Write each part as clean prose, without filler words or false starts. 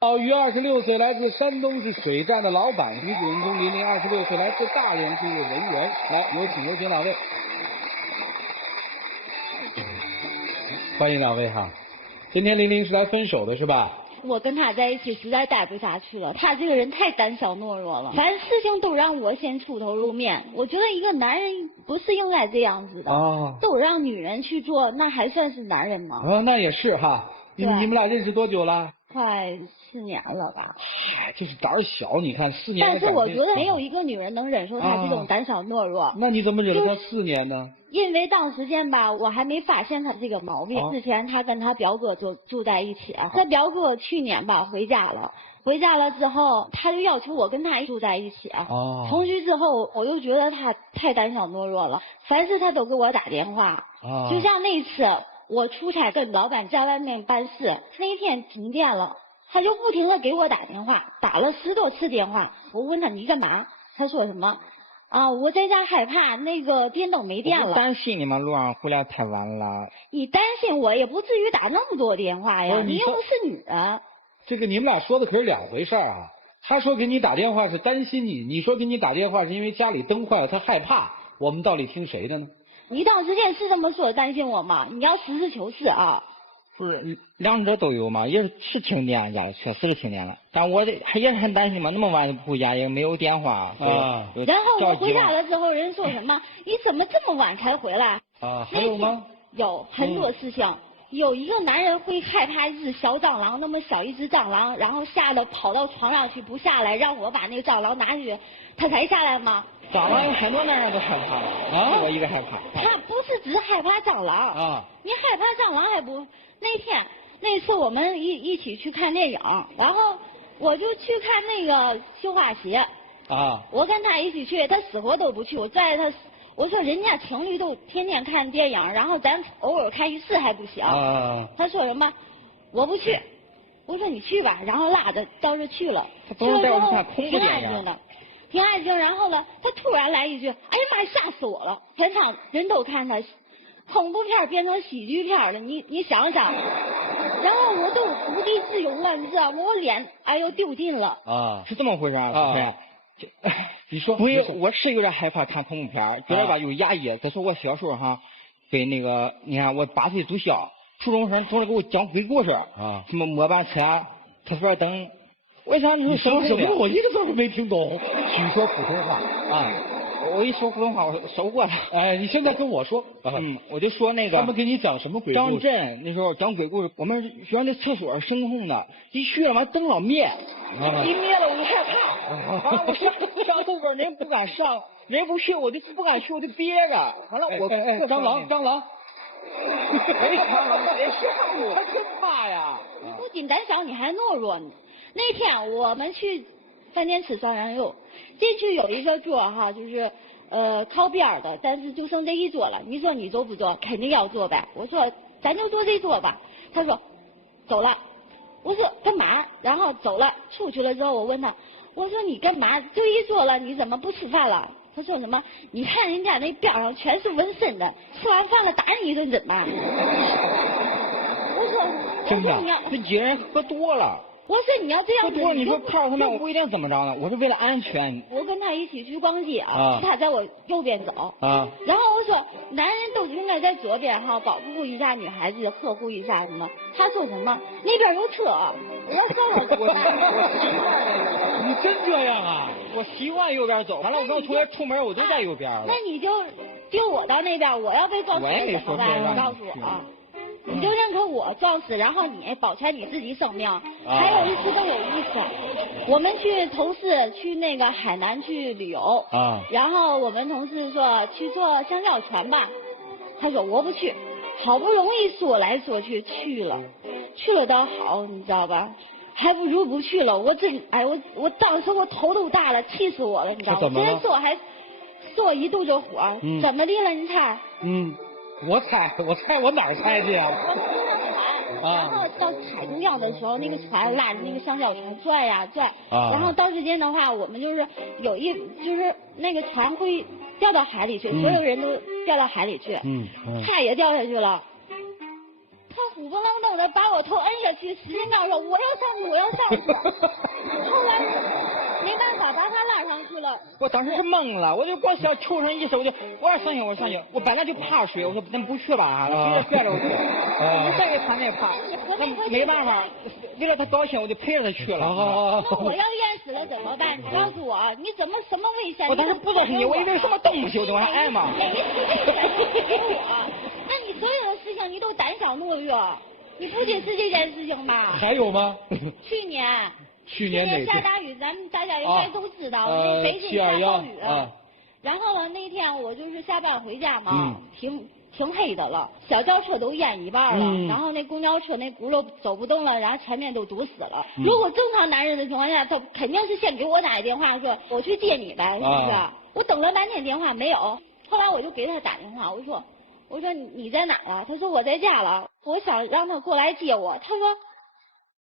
于26岁，来自山东市水站的老板，女主人公林林26岁，来自大连市的人员。来，有请两位，欢迎两位哈。今天林林是来分手的是吧？我跟他在一起实在待不下去了，他这个人太胆小懦弱了，凡事情都让我先出头露面。我觉得一个男人不是应该这样子的，都让女人去做，那还算是男人吗？那也是哈。你们俩认识多久了？快4年了吧。就是胆儿小，你看4年。但是我觉得没有一个女人能忍受他这种胆小懦弱。那你怎么忍了他4年呢？因为当时间吧，我还没发现他这个毛病。之前他跟他表哥就住在一起，他表哥去年吧回家了。回家了之后，他就要求我跟他住在一起。同居之后，我又觉得他太胆小懦弱了，凡事他都给我打电话。就像那次我出差跟老板在外面办事，那天停电了，他就不停的给我打电话，打了10多次电话。我问他你干嘛？他说什么？我在家害怕那个电灯没电了。我担心你们路上回来太晚了。你担心我也不至于打那么多电话呀，你又不是女人。这个你们俩说的可是两回事啊。他说给你打电话是担心你，你说给你打电话是因为家里灯坏了他害怕，我们到底听谁的呢？你当时间是这么说担心我吗？你要实事求是啊。不是，两者都有嘛，也是停电家里确实是停电了，但我也是很担心嘛，那么晚不回家也没有电话然后我回家了之后，人说什么？你怎么这么晚才回来？还有吗？有很多事情。有一个男人会害怕一只小蟑螂，那么小一只蟑螂，然后吓得跑到床上去不下来，让我把那个蟑螂拿下去，他才下来吗？蟑螂有很多男人都害怕我一个害怕。他不是只害怕蟑螂你害怕蟑螂还不？那次我们一起去看电影，然后我就去看那个绣花鞋我跟他一起去，他死活都不去，我拽着他。我说人家情侣都天天看电影，然后咱偶尔看一次还不行他说什么？我不去。我说你去吧，然后拉着倒是去了。去了之后挺安静的，挺安静。然后呢，他突然来一句：“哎呀妈，吓死我了！”全场人都看他，恐怖片变成喜剧片了，你想想。然后我都无地自容了，你知道吗？我脸丢尽了是这么回事你说我是有点害怕看恐怖片，觉得吧有压抑。再说我小时候被那个，你看我8岁住校，初中生总是给我讲鬼故事什么末班车、特色灯。为啥你说什么？我一个字都没听懂。许说普通话我一说普通话我收过了。你现在跟我说我就说那个他们给你讲什么鬼故事？张震那时候讲鬼故事，我们学校那厕所声控的，一去了完灯老灭，一灭了我就害怕我上后边人不敢上，人不去我就不敢去，我就憋着。完了我蟑螂蟑螂别吓我，他真怕呀！你不仅胆小，你还懦弱呢。那天我们去饭店吃涮羊肉，进去有一个桌就是靠边的，但是就剩这一桌了。你说你坐不坐？肯定要坐呗。我说咱就坐这桌吧。他说走了。我说干嘛？然后走了，出去了之后我问他，我说你干嘛？就一桌了，你怎么不吃饭了？他说什么？你看人家那边上全是纹身的，吃完饭了打你一顿怎么办？我说你要这几个人喝多了。我说你要这样子，你说泡他们我不一定怎么着呢？我是为了安全。我跟他一起去逛街他在我右边走然后我说男人都应该在左边保护一下女孩子，呵护一下什么。他说什么？那边有车，我要上我怎么办？你真这样啊？我习惯右边走，完了我跟同学出门我都在右边了。那你就丢我到那边，我要被撞死怎么办？你告诉我你就认可我撞死，然后你保全你自己生命。还有一次更有意思，我们去同事去那个海南去旅游然后我们同事说去坐香蕉船吧，他说我不去，好不容易说来说去去了倒好，你知道吧？还不如不去了。我当时我头都大了，气死我了，你知道吗？真说还说一肚子火怎么的了？你猜？我猜我哪儿猜去呀？然后到海中央的时候，那个船拉着那个香蕉船拽呀拽，然后到时间的话，我们就是就是那个船会掉到海里去，所有人都掉到海里去，他也掉下去了。他不愣登的把我头摁下去，使劲地说我要上去，我要上去。后来没办法把他拉上去了。我当时是懵了，我就光想求神一声，我要上去，我上去。我本来就怕水，我说咱不去吧，别着去。我再给他那怕，那没办法，为了他高兴，我就陪着他去了。那我要淹死了怎么办？你告诉我，你怎么什么危险？我当时不知道是你，我以为是什么东西，我就往上挨嘛。哪一次危险都给我？那你所有的事情你都胆小懦弱，你不仅是这件事情吧？还有吗？去年下大雨，咱们大家应该都知道，那北京下暴雨。然后呢，那天我就是下班回家嘛，挺黑的了，小轿车都淹一半了，然后那公交车那轱辘走不动了，然后前面都堵死了。如果正常男人的情况下，他肯定是先给我打一电话说我去接你呗，是不是？我等了半天电话没有，后来我就给他打电话，我说你在哪啊？他说我在家了，我想让他过来接我。他说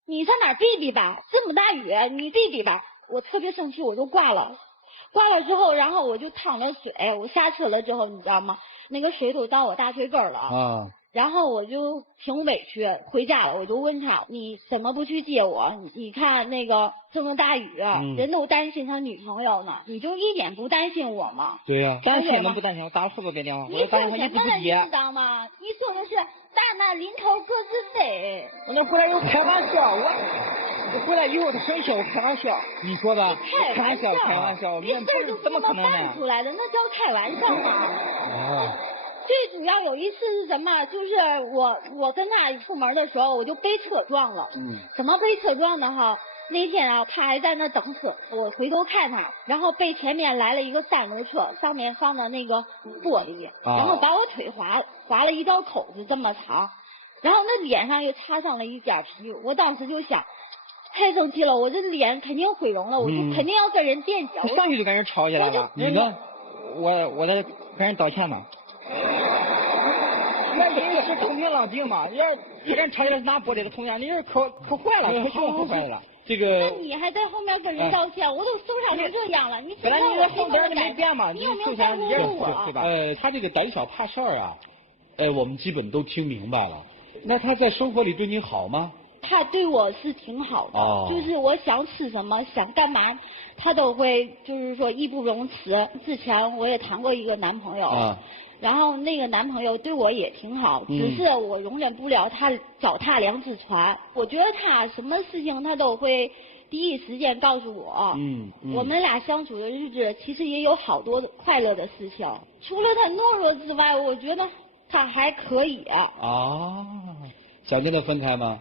你上哪儿避避吧，这么大雨你避避吧。我特别生气，我就挂了之后，然后我就淌了水，我下车了之后你知道吗？那个水都到我大腿根了啊。然后我就挺委屈，回家了我就问他你怎么不去接我？你看那个这么大雨，人都担心他女朋友呢，你就一点不担心我吗？对呀，担心能不担心？我打了好多遍电话，我打电话一直不接。你知道吗？你说的是大难临头各自飞。我那回来又开玩笑，我回来以后他生气，我开玩笑。你说的？开玩笑，这事儿都怎么可能呢？办出来的，那叫开玩笑吗？最主要有一次是什么？就是我跟他出门的时候，我就被车撞了。怎么被车撞的哈？那天啊，他还在那等车，我回头看他，然后被前面来了一个3轮车，上面放的那个玻璃，然后把我腿划了一道口子这么长，然后那脸上又擦上了一点皮。我当时就想，太生气了，我这脸肯定毁容了，我就肯定要跟人垫脚。上去就跟人吵起来了。你呢？我在跟人道歉呢。那你是风平浪静嘛？人吵起来拿玻璃的同样，你是可坏了，可坏了。这个。那你还在后面跟人道歉，我都受伤成这样了，你本来你这后边都没变嘛，你有没有在乎我？对吧？他这个胆小怕事儿啊，我们基本都听明白了。那他在生活里对你好吗？他对我是挺好的，就是我想吃什么想干嘛，他都会就是说义不容辞。之前我也谈过一个男朋友。然后那个男朋友对我也挺好，只是我容忍不了他脚踏两只船。我觉得他什么事情他都会第一时间告诉我。我们俩相处的日子其实也有好多快乐的事情，除了他懦弱之外，我觉得他还可以。想跟他分开吗？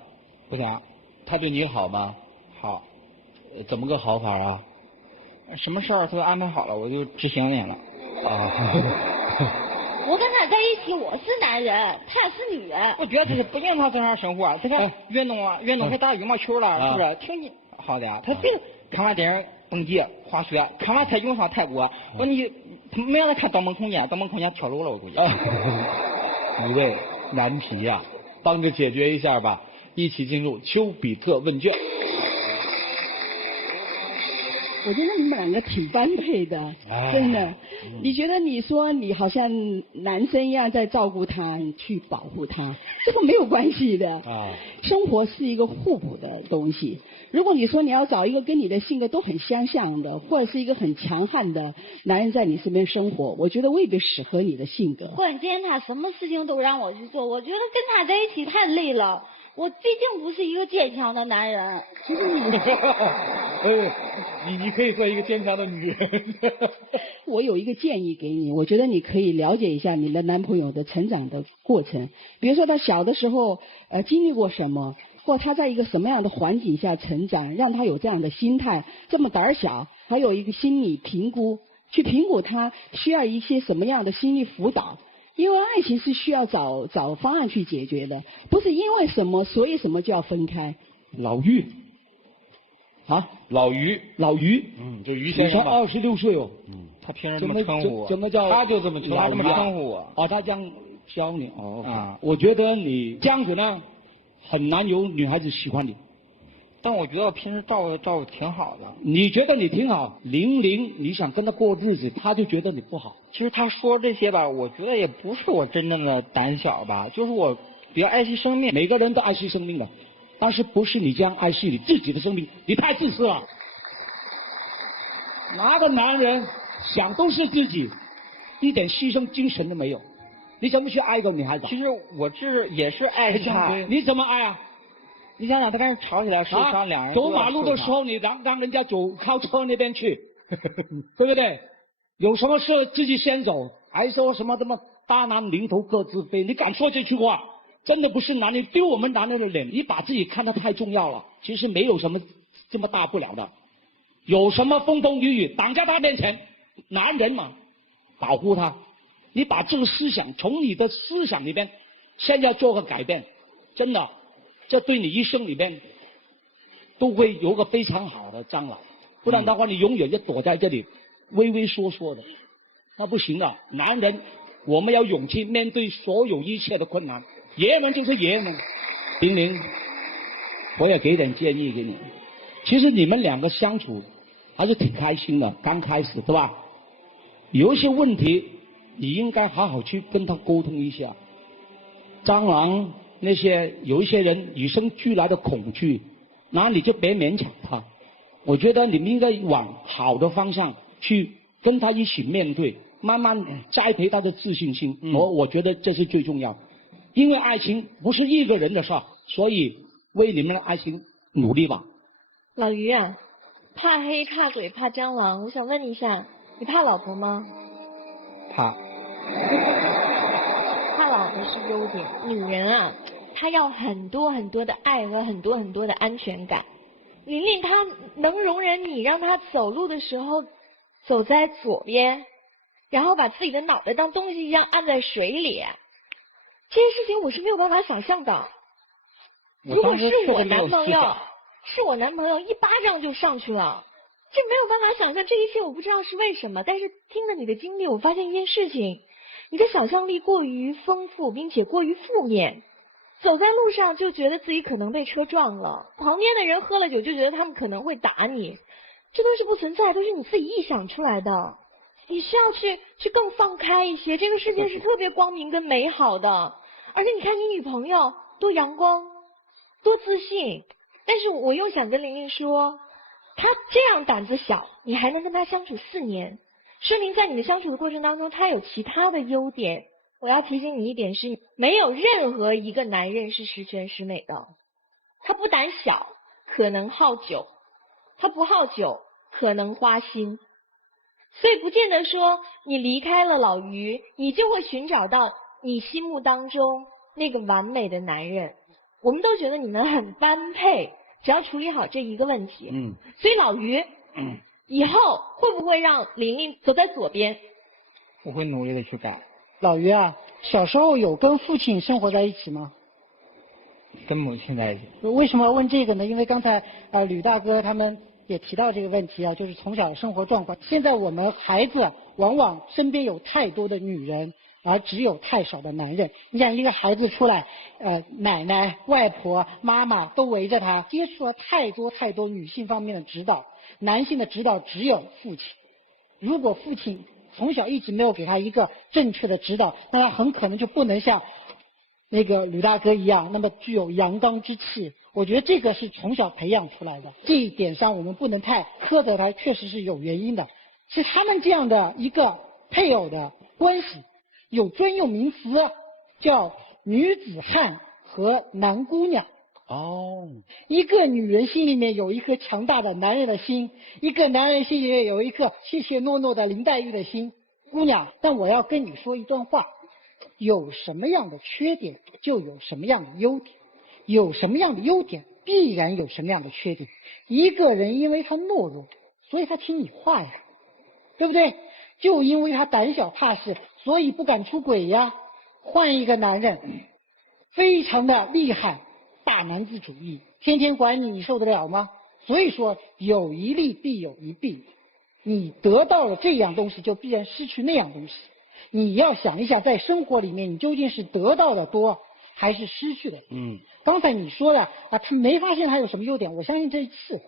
不想。他对你好吗？好。怎么个好法啊？什么事儿都安排好了，我就执行人了。我跟他在一起，我是男人，他是女人。我觉得这是不影响正常生活。他看运动还打羽毛球了，是不是？挺好的。他非看完电影蹦极、滑雪，看完才涌上泰国。我你没让他看《盗梦空间》，《盗梦空间》跳楼了，我估计。你这难题呀，帮着解决一下吧。一起进入丘比特问卷。我觉得你们两个挺般配的，真的。你觉得你说你好像男生一样在照顾他，去保护他，这个没有关系的。生活是一个互补的东西。如果你说你要找一个跟你的性格都很相像的，或者是一个很强悍的男人在你身边生活，我觉得未必适合你的性格。关键他什么事情都让我去做，我觉得跟他在一起太累了。我毕竟不是一个坚强的男人。你可以做一个坚强的女人。我有一个建议给你，我觉得你可以了解一下你的男朋友的成长的过程，比如说他小的时候经历过什么，或他在一个什么样的环境下成长，让他有这样的心态，这么胆小，还有一个心理评估，去评估他需要一些什么样的心理辅导。因为爱情是需要找方案去解决的，不是因为什么所以什么就要分开。老于，老于，这于先生吧26岁哦。他平时这么称呼我。怎么叫？他就这么称呼我。他这样教你我觉得你这样子呢，很难有女孩子喜欢你。但我觉得我平时照顾挺好的。你觉得你挺好，00你想跟他过日子，他就觉得你不好。其实他说这些吧，我觉得也不是我真正的胆小吧，就是我比较爱惜生命。每个人都爱惜生命的，但是不是你这样爱惜你自己的生命？你太自私了。哪个男人想都是自己，一点牺牲精神都没有？你怎么去爱一个女孩子？其实我也是爱她。你怎么爱啊？你想想，他刚才吵起来受伤，两人走马路的时候，你让人家走靠车那边去，对不对？有什么事自己先走，还说什么大难临头各自飞？你敢说这句话？真的不是男人丢我们男人的脸，你把自己看得太重要了。其实没有什么这么大不了的，有什么风风雨雨挡在他面前，男人嘛，保护他。你把这个思想从你的思想里边，先要做个改变，真的，这对你一生里边都会有个非常好的将来。不然的话，你永远就躲在这里畏畏缩缩的，那不行的。男人，我们要勇气面对所有一切的困难。爷们就是爷们。玲玲，我也给点建议给你。其实你们两个相处还是挺开心的，刚开始对吧？有一些问题你应该好好去跟他沟通一下。蟑螂那些有一些人与生俱来的恐惧，那你就别勉强他。我觉得你们应该往好的方向去跟他一起面对，慢慢栽培他的自信心。我觉得这是最重要，因为爱情不是一个人的事，所以为你们的爱情努力吧。老于啊，怕黑怕鬼怕蟑螂，我想问你一下，你怕老婆吗？怕。怕老婆是优点，女人啊，她要很多很多的爱和很多很多的安全感。玲玲她能容忍你让她走路的时候走在左边，然后把自己的脑袋当东西一样按在水里，这些事情我是没有办法想象的。如果是我男朋友，一巴掌就上去了，这没有办法想象。这一切我不知道是为什么，但是听了你的经历，我发现一件事情，你的想象力过于丰富，并且过于负面。走在路上就觉得自己可能被车撞了，旁边的人喝了酒就觉得他们可能会打你，这都是不存在，都是你自己臆想出来的。你需要去更放开一些，这个世界是特别光明跟美好的。而且你看你女朋友多阳光多自信，但是我又想跟玲玲说，她这样胆子小，你还能跟她相处4年，说明在你们相处的过程当中她有其他的优点。我要提醒你一点是，没有任何一个男人是十全十美的。他不胆小，可能好酒；他不好酒，可能花心。所以不见得说你离开了老于，你就会寻找到你心目当中那个完美的男人。我们都觉得你们很般配，只要处理好这一个问题。所以老于，以后会不会让玲玲走在左边？我会努力的去改。老于啊，小时候有跟父亲生活在一起吗？跟母亲在一起。为什么要问这个呢？因为刚才吕大哥他们也提到这个问题啊，就是从小的生活状况。现在我们孩子往往身边有太多的女人，而只有太少的男人。你想一个孩子出来，奶奶、外婆、妈妈都围着他，接触了太多太多女性方面的指导，男性的指导只有父亲。如果父亲从小一直没有给他一个正确的指导，那他很可能就不能像那个吕大哥一样，那么具有阳刚之气。我觉得这个是从小培养出来的，这一点上我们不能太苛责他，确实是有原因的。是他们这样的一个配偶的关系，有专用名词叫女子汉和男姑娘。一个女人心里面有一颗强大的男人的心，一个男人心里面有一颗怯怯懦懦的林黛玉的心。姑娘，但我要跟你说一段话，有什么样的缺点就有什么样的优点，有什么样的优点必然有什么样的缺点。一个人因为他懦弱，所以他听你话呀，对不对？就因为他胆小怕事，所以不敢出轨呀。换一个男人非常的厉害，大男子主义，天天管你，你受得了吗？所以说有一利必有一弊，你得到了这样东西就必然失去那样东西。你要想一下，在生活里面你究竟是得到的多还是失去的多。刚才你说了他没发现他有什么优点，我相信这一次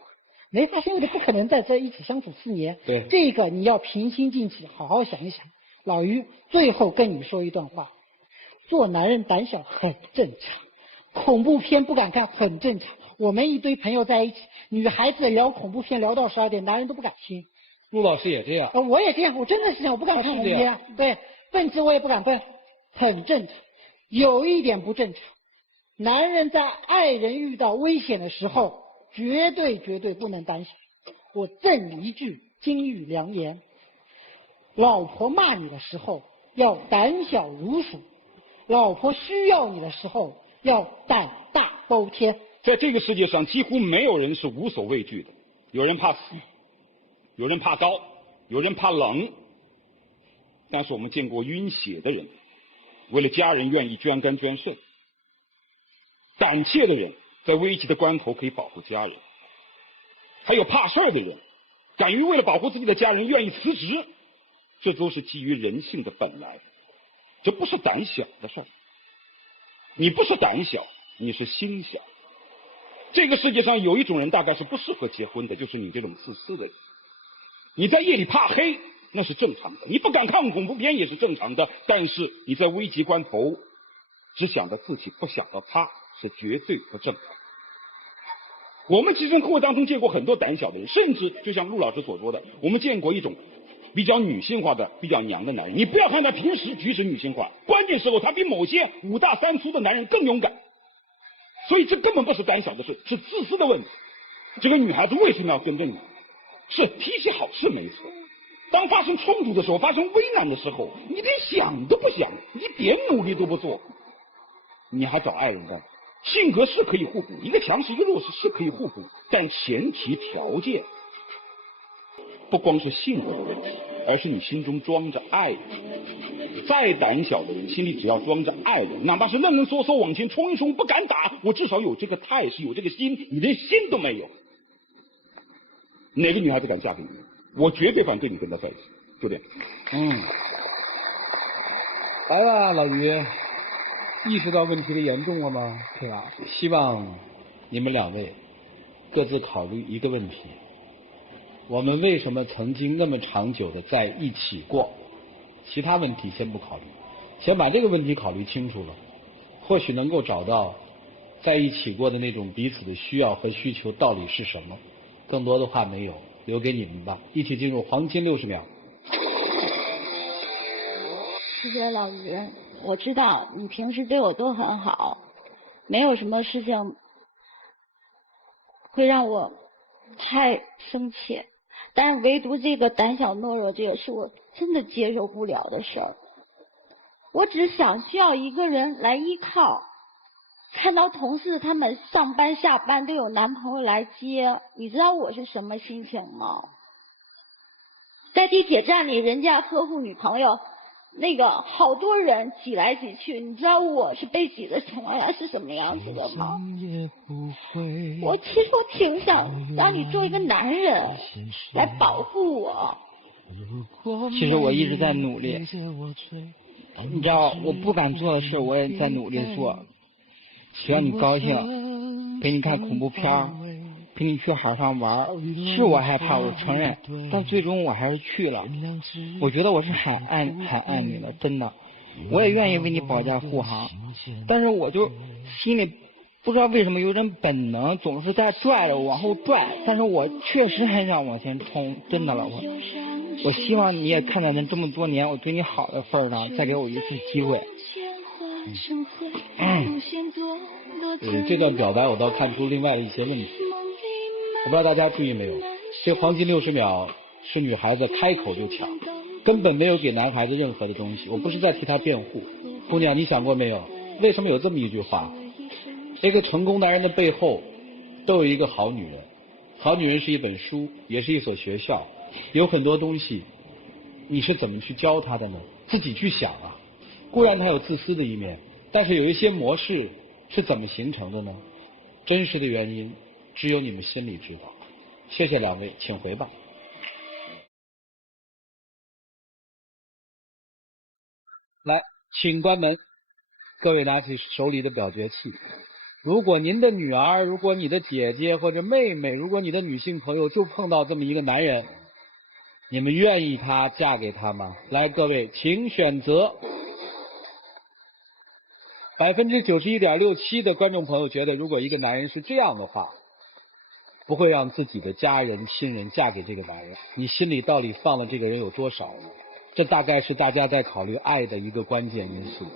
没发现优点不可能在一起相处4年。对，这个你要平心静气好好想一想。老于最后跟你说一段话，做男人胆小很正常，恐怖片不敢看很正常。我们一堆朋友在一起，女孩子聊恐怖片聊到12点，男人都不敢听。陆老师也这样。我也这样，我真的是这样，我不敢看恐怖片。对，奔驰我也不敢奔，很正常。有一点不正常，男人在爱人遇到危险的时候，绝对不能胆小。我赠你一句金玉良言：老婆骂你的时候要胆小如鼠，老婆需要你的时候要胆大包天。在这个世界上，几乎没有人是无所畏惧的。有人怕死，有人怕高，有人怕冷，但是我们见过晕血的人，为了家人愿意捐肝捐肾。胆怯的人在危急的关头可以保护家人，还有怕事儿的人，敢于为了保护自己的家人愿意辞职，这都是基于人性的本来，这不是胆小的事儿。你不是胆小，你是心小。这个世界上有一种人大概是不适合结婚的，就是你这种自私的人。你在夜里怕黑那是正常的，你不敢看恐怖片也是正常的，但是你在危急关头只想到自己不想到他，是绝对不正常。我们集中课会当中见过很多胆小的人，甚至就像陆老师所说的，我们见过一种比较女性化的比较娘的男人。你不要看他平时举止女性化，关键时候他比某些5大3粗的男人更勇敢。所以这根本不是胆小的事，是自私的问题。这个女孩子为什么要跟着你？是提起好事没错，当发生冲突的时候，发生危难的时候，你连想都不想，一点努力都不做，你还找爱人干？性格是可以互补，一个强势一个弱势是可以互补，但前提条件不光是性格的问题，而是你心中装着爱人。再胆小的人心里只要装着爱人，哪怕是愣愣缩缩往前冲一冲不敢打，我至少有这个态势，有这个心。你连心都没有，哪个女孩子敢嫁给你？我绝对反对你跟她在一起，就这样。来吧，老于，意识到问题的严重了吗？对吧？希望你们2位各自考虑一个问题：我们为什么曾经那么长久的在一起过？其他问题先不考虑，先把这个问题考虑清楚了，或许能够找到在一起过的那种彼此的需要和需求到底是什么。更多的话没有，留给你们吧。一起进入黄金60秒。谢谢老于，我知道你平时对我都很好，没有什么事情会让我太生气，但是唯独这个胆小懦弱，这个是我真的接受不了的事儿。我只想需要一个人来依靠，看到同事他们上班下班都有男朋友来接，你知道我是什么心情吗？在地铁站里，人家呵护女朋友，那个好多人挤来挤去，你知道我是被挤的情况下是什么样子的吗？其实我挺想让你做一个男人来保护我。其实我一直在努力，你知道我不敢做的事我也在努力做，只要你高兴，陪你看恐怖片，陪你去海上玩，是我害怕，我承认，但最终我还是去了。我觉得我是很爱你的，真的，我也愿意为你保驾护航，但是我就心里不知道为什么有点本能，总是在拽着我往后拽，但是我确实很想往前冲，真的了，我希望你也看在那这么多年我对你好的份上，再给我一次机会。这段表达我倒看出另外一些问题。我不知道大家注意没有，这黄金60秒是女孩子开口就抢，根本没有给男孩子任何的东西。我不是在替他辩护，姑娘，你想过没有，为什么有这么一句话？这个成功男人的背后都有一个好女人，好女人是一本书，也是一所学校，有很多东西你是怎么去教他的呢？自己去想啊。固然他有自私的一面，但是有一些模式是怎么形成的呢？真实的原因只有你们心里知道。谢谢2位，请回吧。来，请关门。各位拿起手里的表决器。如果您的女儿，如果你的姐姐或者妹妹，如果你的女性朋友就碰到这么一个男人，你们愿意她嫁给他吗？来，各位请选择。91.67%的观众朋友觉得，如果一个男人是这样的话，不会让自己的家人、亲人嫁给这个男人。你心里到底放了这个人有多少？这大概是大家在考虑爱的一个关键因素。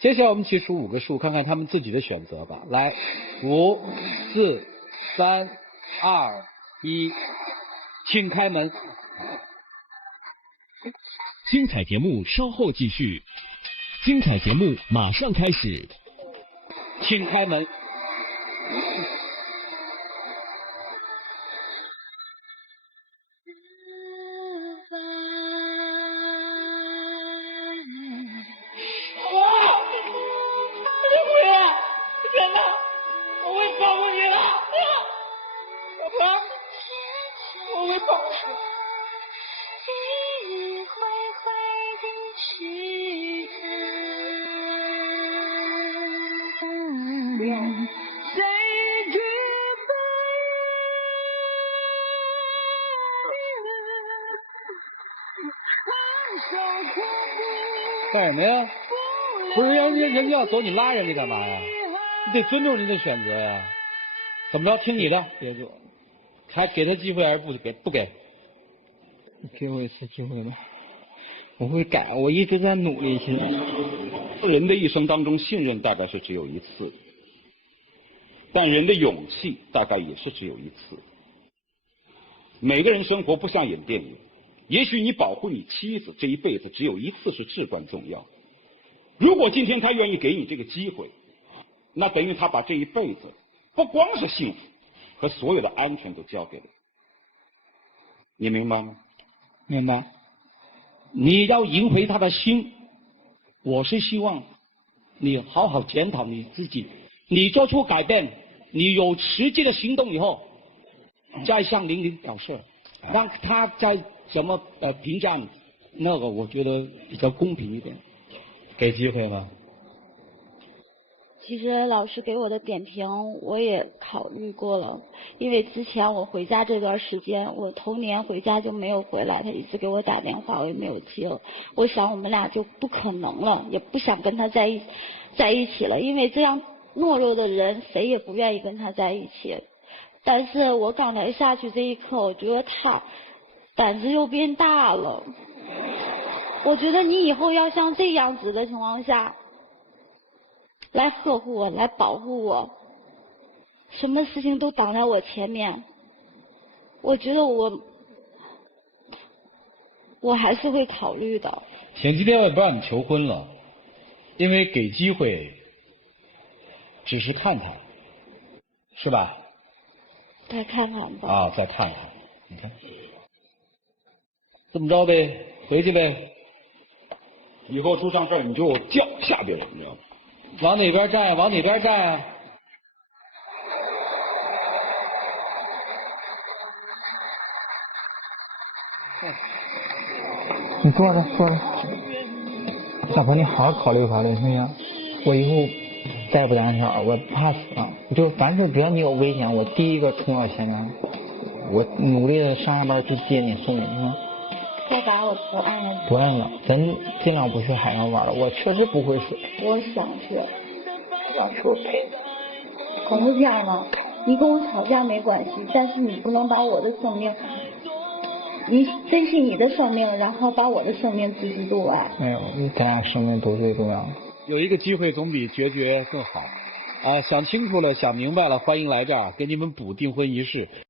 接下来我们起数5个数，看看他们自己的选择吧。来，5、4、3、2、1，请开门。精彩节目稍后继续，精彩节目马上开始，请开门。干什么呀？不是人家要走，你拉人家干嘛呀？你得尊重人家的选择呀。怎么着？听你的，别走。还给他机会还是不给？不给。给我一次机会吧，我会改，我一直在努力。现在，人的一生当中，信任大概是只有一次，但人的勇气大概也是只有一次。每个人生活不像演电影。也许你保护你妻子这一辈子只有一次是至关重要。如果今天他愿意给你这个机会，那等于他把这一辈子不光是幸福和所有的安全都交给了你。你明白吗？明白。你要赢回他的心，我是希望你好好检讨你自己，你做出改变，你有实际的行动以后，再向玲玲表示，让他在怎么评价你，那个我觉得比较公平一点。给机会吗？其实老师给我的点评我也考虑过了，因为之前我回家这段时间，我头年回家就没有回来，他一直给我打电话，我也没有接。我想我们俩就不可能了，也不想跟他在一起了，因为这样懦弱的人谁也不愿意跟他在一起。但是我刚才下去这一刻，我觉得他胆子又变大了。我觉得你以后要像这样子的情况下来呵护我，来保护我，什么事情都挡在我前面，我觉得我还是会考虑的。行，今天我也不让你求婚了，因为给机会只是看看，是吧？再看看吧。啊，再看看，你看，这么着呗，回去呗。以后出上事儿你就叫下边人，你知道吗？往哪边站？往哪边站？你坐着，坐着。老婆，你好好考虑考虑，行不行？我以后再不胆小，我怕死了。就凡是只要你有危险，我第一个冲到前面。我努力的上下班去接你送你，是吗？再把我不按了。不按了，咱尽量不去海上玩了。我确实不会水。我想去。想去我陪你。可是这样吗？你跟我吵架没关系，但是你不能把我的生命，你珍惜你的生命，然后把我的生命置之度外。没有，咱俩生命都最重要。有一个机会总比决绝更好。啊，想清楚了，想明白了，欢迎来这儿，给你们补订婚仪式。